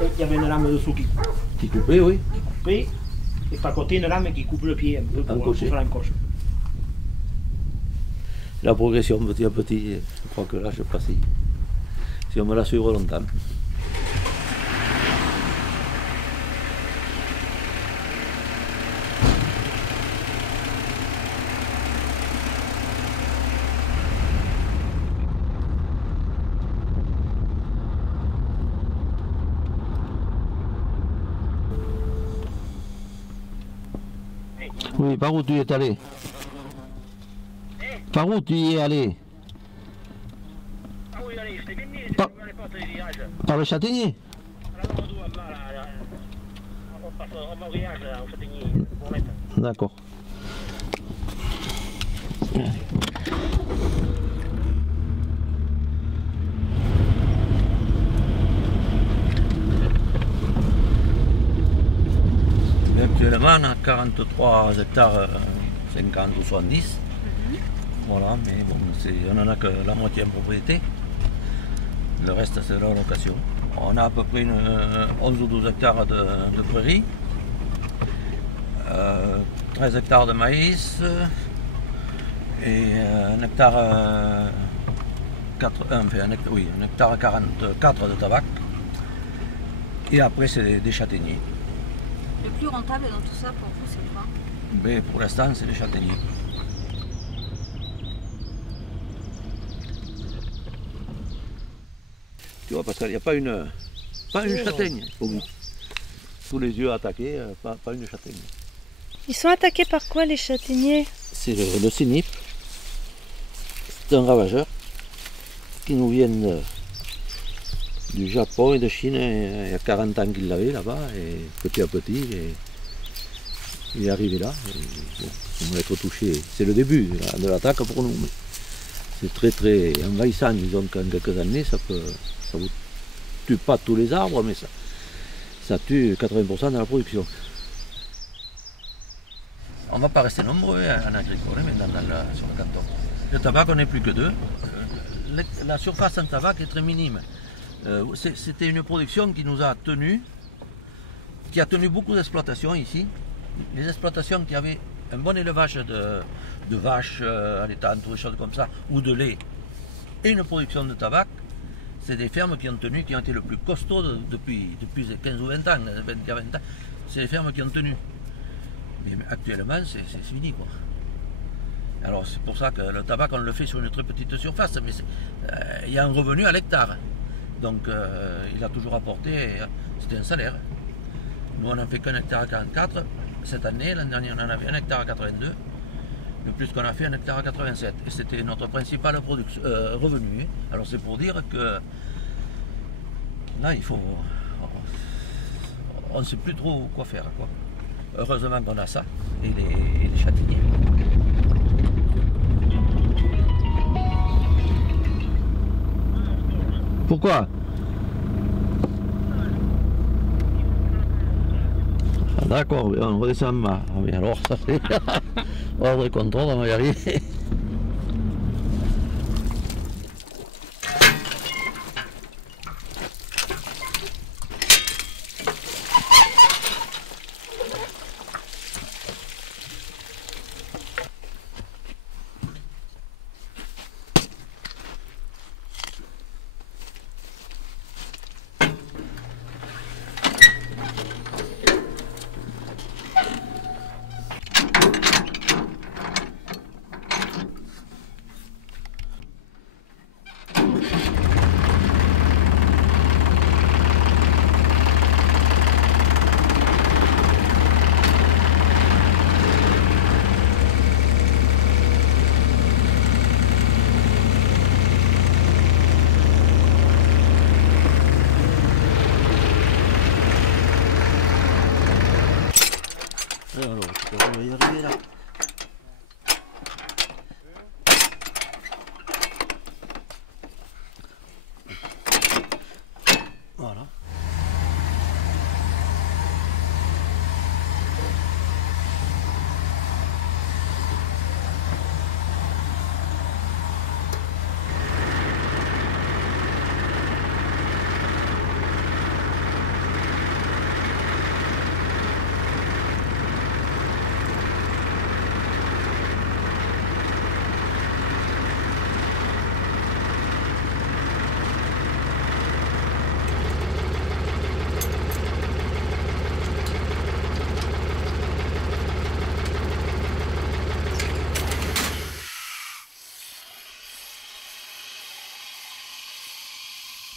il y avait une lame dessous Qui coupait, oui. coupait, et par côté une lame qui coupe le pied un peu pour faire un coche. La progression petit à petit, je crois que là je passe. Si on me la suivre longtemps. Oui, par où tu y es allé? Par où tu y es allé? Ah oui, allez, je t'ai venu, Par- je vais aller porter les virages. Par le châtaignier? On passe au mariage au châtaignier, pour mettre. D'accord. Actuellement, on a 43 hectares 50 ou 70. Voilà, mais bon, on n'en a que la moitié en propriété. Le reste, c'est la location. On a à peu près 11 ou 12 hectares de prairies, 13 hectares de maïs et un hectare, un hectare 44 de tabac. Et après, c'est des châtaigniers. Le plus rentable dans tout ça pour vous, c'est quoi? Mais pour l'instant, c'est les châtaigniers. Tu vois, parce qu'il n'y a pas une châtaigne au bout. Tous les yeux attaqués, pas une châtaigne. Ils sont attaqués par quoi les châtaigniers? C'est le cynipe. C'est un ravageur qui nous vient du Japon et de Chine. Il y a 40 ans qu'il l'avait là-bas et petit à petit, il est arrivé là. Et, bon, on va être touché. C'est le début de l'attaque pour nous. Mais c'est très très envahissant. Disons qu'en quelques années, ça vous tue pas tous les arbres, mais ça tue 80% de la production. On ne va pas rester nombreux en agricole maintenant sur le canton. Le tabac, on n'est plus que deux. La surface en tabac est très minime. C'était une production qui nous a tenu, qui a tenu beaucoup d'exploitations ici. Les exploitations qui avaient un bon élevage de vaches à l'état, des choses comme ça, ou de lait, et une production de tabac, c'est des fermes qui ont tenu, qui ont été le plus costauds depuis 15 ou 20 ans, 20 ans. C'est les fermes qui ont tenu. Mais actuellement, c'est fini, quoi. Alors c'est pour ça que le tabac, on le fait sur une très petite surface, mais il y a un revenu à l'hectare. Donc il a toujours apporté, c'était un salaire. Nous on n'en fait qu'un hectare à 44 cette année, l'année dernière on en avait un hectare à 82, le plus qu'on a fait un hectare à 87. Et c'était notre principal revenu. Alors c'est pour dire que là il faut... On ne sait plus trop quoi faire, quoi. Heureusement qu'on a ça, et les châtaigniers. Pourquoi? Ah, d'accord, on redescend en bas. Ah oui, alors ça c'est... Ordre et contrôle, on va y arriver.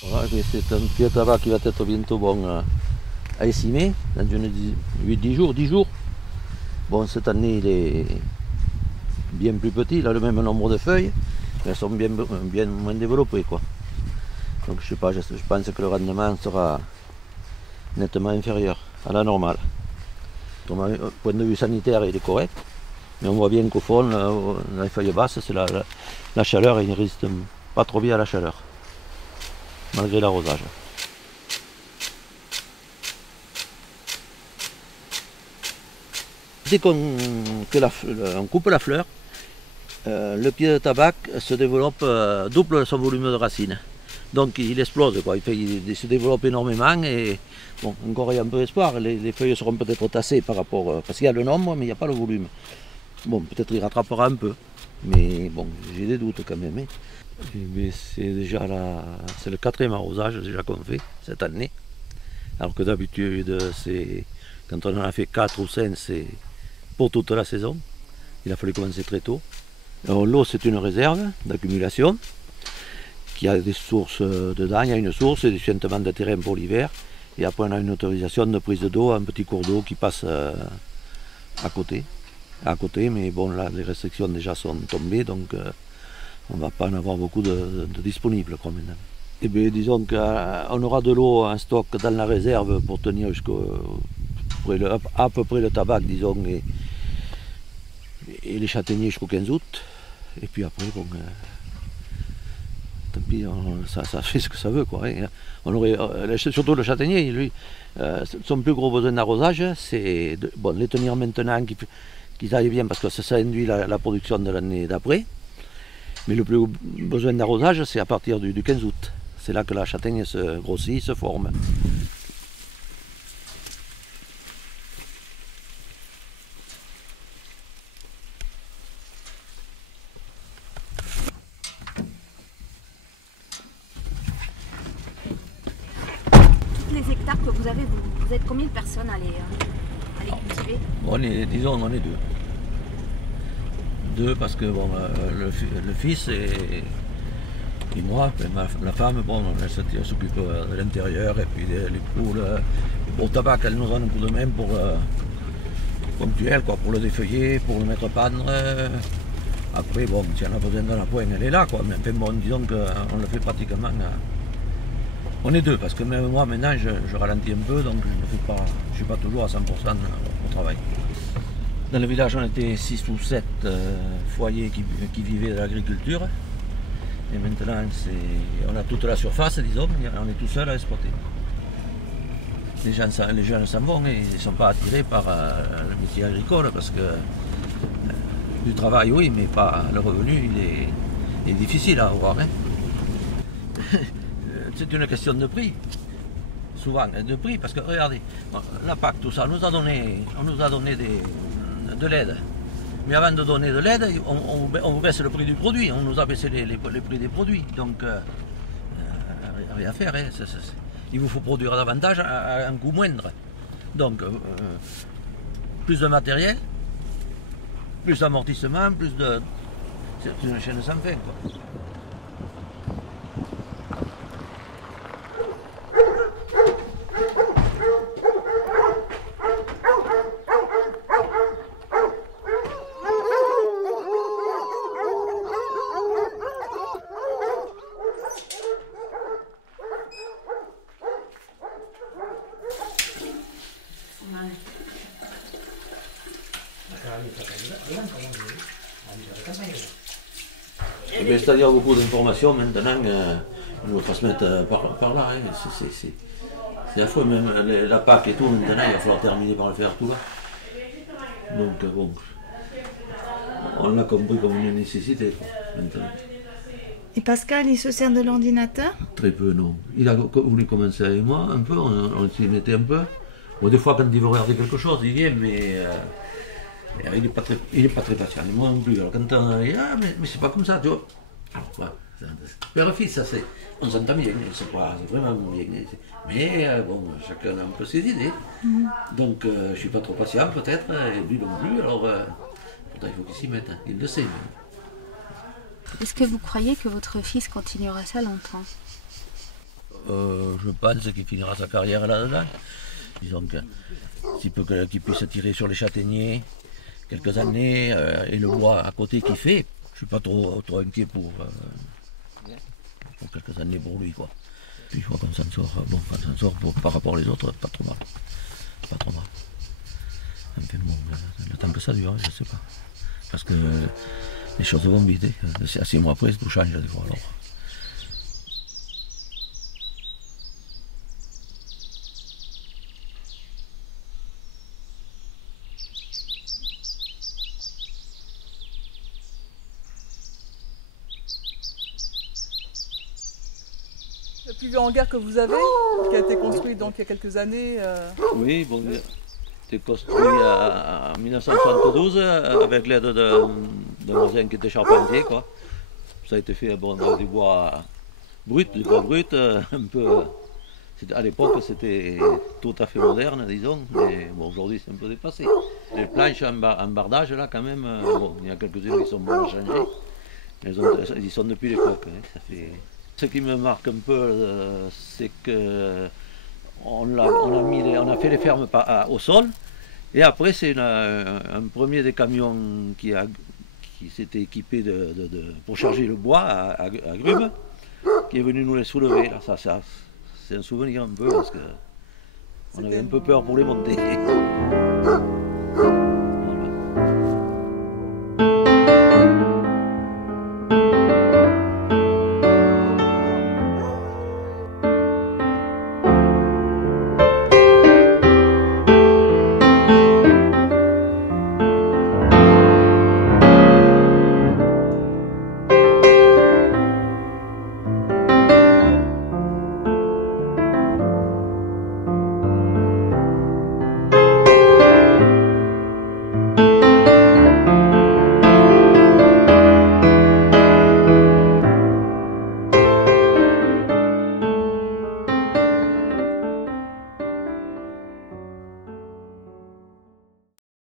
Voilà, c'est un pied de tabac qui va être bientôt bon à estimer, dans 10 jours. Bon, cette année, il est bien plus petit, il a le même nombre de feuilles, mais elles sont bien moins développées, quoi. Donc je sais pas, je pense que le rendement sera nettement inférieur à la normale. Donc, point de vue sanitaire, il est correct, mais on voit bien qu'au fond, dans les feuilles basses, c'est la chaleur, et il ne résiste pas trop bien à la chaleur, malgré l'arrosage. Dès qu'on coupe la fleur, le pied de tabac se développe, double son volume de racines. Donc il explose, quoi. Il se développe énormément et bon, encore il y a un peu d'espoir. Les feuilles seront peut-être tassées par rapport, parce qu'il y a le nombre, mais il n'y a pas le volume. Bon, peut-être il rattrapera un peu, mais bon, j'ai des doutes quand même. C'est déjà c'est le 4e arrosage déjà qu'on fait cette année. Alors que d'habitude, quand on en a fait 4 ou 5, c'est pour toute la saison. Il a fallu commencer très tôt. Alors l'eau, c'est une réserve d'accumulation qui a des sources dedans. Il y a une source et des chuintements de terrain pour l'hiver. Et après, on a une autorisation de prise d'eau, un petit cours d'eau qui passe à côté. Mais bon, là, les restrictions déjà sont tombées, donc on ne va pas en avoir beaucoup de disponibles quoi, maintenant. Et bien, disons qu'on aura de l'eau en stock dans la réserve pour tenir à peu près le tabac, disons, et les châtaigniers jusqu'au 15 août. Et puis après, bon, tant pis, ça fait ce que ça veut, quoi. Hein. On aurait, surtout le châtaignier, lui, son plus gros besoin d'arrosage, c'est bon, les tenir maintenant, qu'ils aillent bien, parce que ça induit la production de l'année d'après. Mais le plus gros besoin d'arrosage, c'est à partir du 15 août. C'est là que la châtaigne se grossit, se forme. Les hectares que vous avez, vous êtes combien de personnes à les cultiver? Disons, on est deux. Deux parce que bon, le fils et moi, la femme, bon, elle s'occupe de l'intérieur et puis les poules. Au tabac, elle nous donne un coup de main ponctuel, quoi, pour le défeuiller, pour le mettre pendre. Après, bon, si on a besoin de la poigne, elle est là, quoi. Mais enfin, bon, disons qu'on le fait pratiquement. On est deux, parce que même moi, maintenant, je ralentis un peu, donc je ne suis pas toujours à 100% au travail. Dans le village, on était 6 ou 7 foyers qui vivaient de l'agriculture. Et maintenant, on a toute la surface, disons, on est tout seul à exploiter. Les jeunes s'en vont et ils ne sont pas attirés par le métier agricole, parce que du travail, oui, mais pas le revenu, il est difficile à avoir. Hein. C'est une question de prix, souvent, de prix, parce que regardez, la PAC, tout ça, on nous a donné de l'aide. Mais avant de donner de l'aide, on vous baisse le prix du produit, on nous a baissé les prix des produits. Donc, rien à faire, hein. Il vous faut produire davantage à un coût moindre. Donc, plus de matériel, plus d'amortissement, plus de... C'est une chaîne sans fin, quoi. C'est-à-dire beaucoup d'informations maintenant, ils nous transmettent par là. Hein. C'est affreux, même la PAC et tout, maintenant il va falloir terminer par le faire tout là. Donc bon, on l'a compris comme une nécessité maintenant. Et Pascal, il se sert de l'ordinateur? Très peu, non. Il a voulu commencer avec moi un peu, on s'y mettait un peu. Bon, des fois quand il veut regarder quelque chose, il vient, mais il n'est pas très patient, moi non plus. Alors quand on dit, ah mais c'est pas comme ça, tu vois. Alors quoi, père-fils, ça c'est, on s'entend bien, c'est vraiment bien. Mais bon, chacun a un peu ses idées. Donc je suis pas trop patient peut-être, et lui non plus, alors pourtant il faut qu'il s'y mette, hein. Il le sait. Mais... Est-ce que vous croyez que votre fils continuera ça longtemps? Je pense qu'il finira sa carrière là-dedans. Disons qu'il puisse tirer sur les châtaigniers quelques années et le bois à côté qu'il fait. Je ne suis pas trop inquiet pour quelques années pour lui, quoi. Puis je vois qu'on s'en sort, par rapport aux autres, pas trop mal. Pas trop mal. Enfin bon, le temps que ça dure, je ne sais pas. Parce que les choses vont vite. À 6 mois après, tout change des fois. Alors. Depuis le hangar que vous avez, qui a été construit donc il y a quelques années. Oui, bon, il a été construit en 1972 avec l'aide d'un voisin qui était charpentier, quoi. Ça a été fait bon, dans du bois brut, un peu. À l'époque, c'était tout à fait moderne, disons, mais bon, aujourd'hui, c'est un peu dépassé. Les planches en bardage, là, quand même, bon, il y a quelques-unes qui sont bien changées, mais ils sont depuis l'époque. Hein, ça fait... Ce qui me marque un peu, c'est qu'on a fait les fermes au sol, et après c'est un premier des camions qui s'était équipé pour charger le bois à grumes, qui est venu nous les soulever. Là, ça c'est un souvenir un peu, parce qu'on avait un peu peur pour les monter.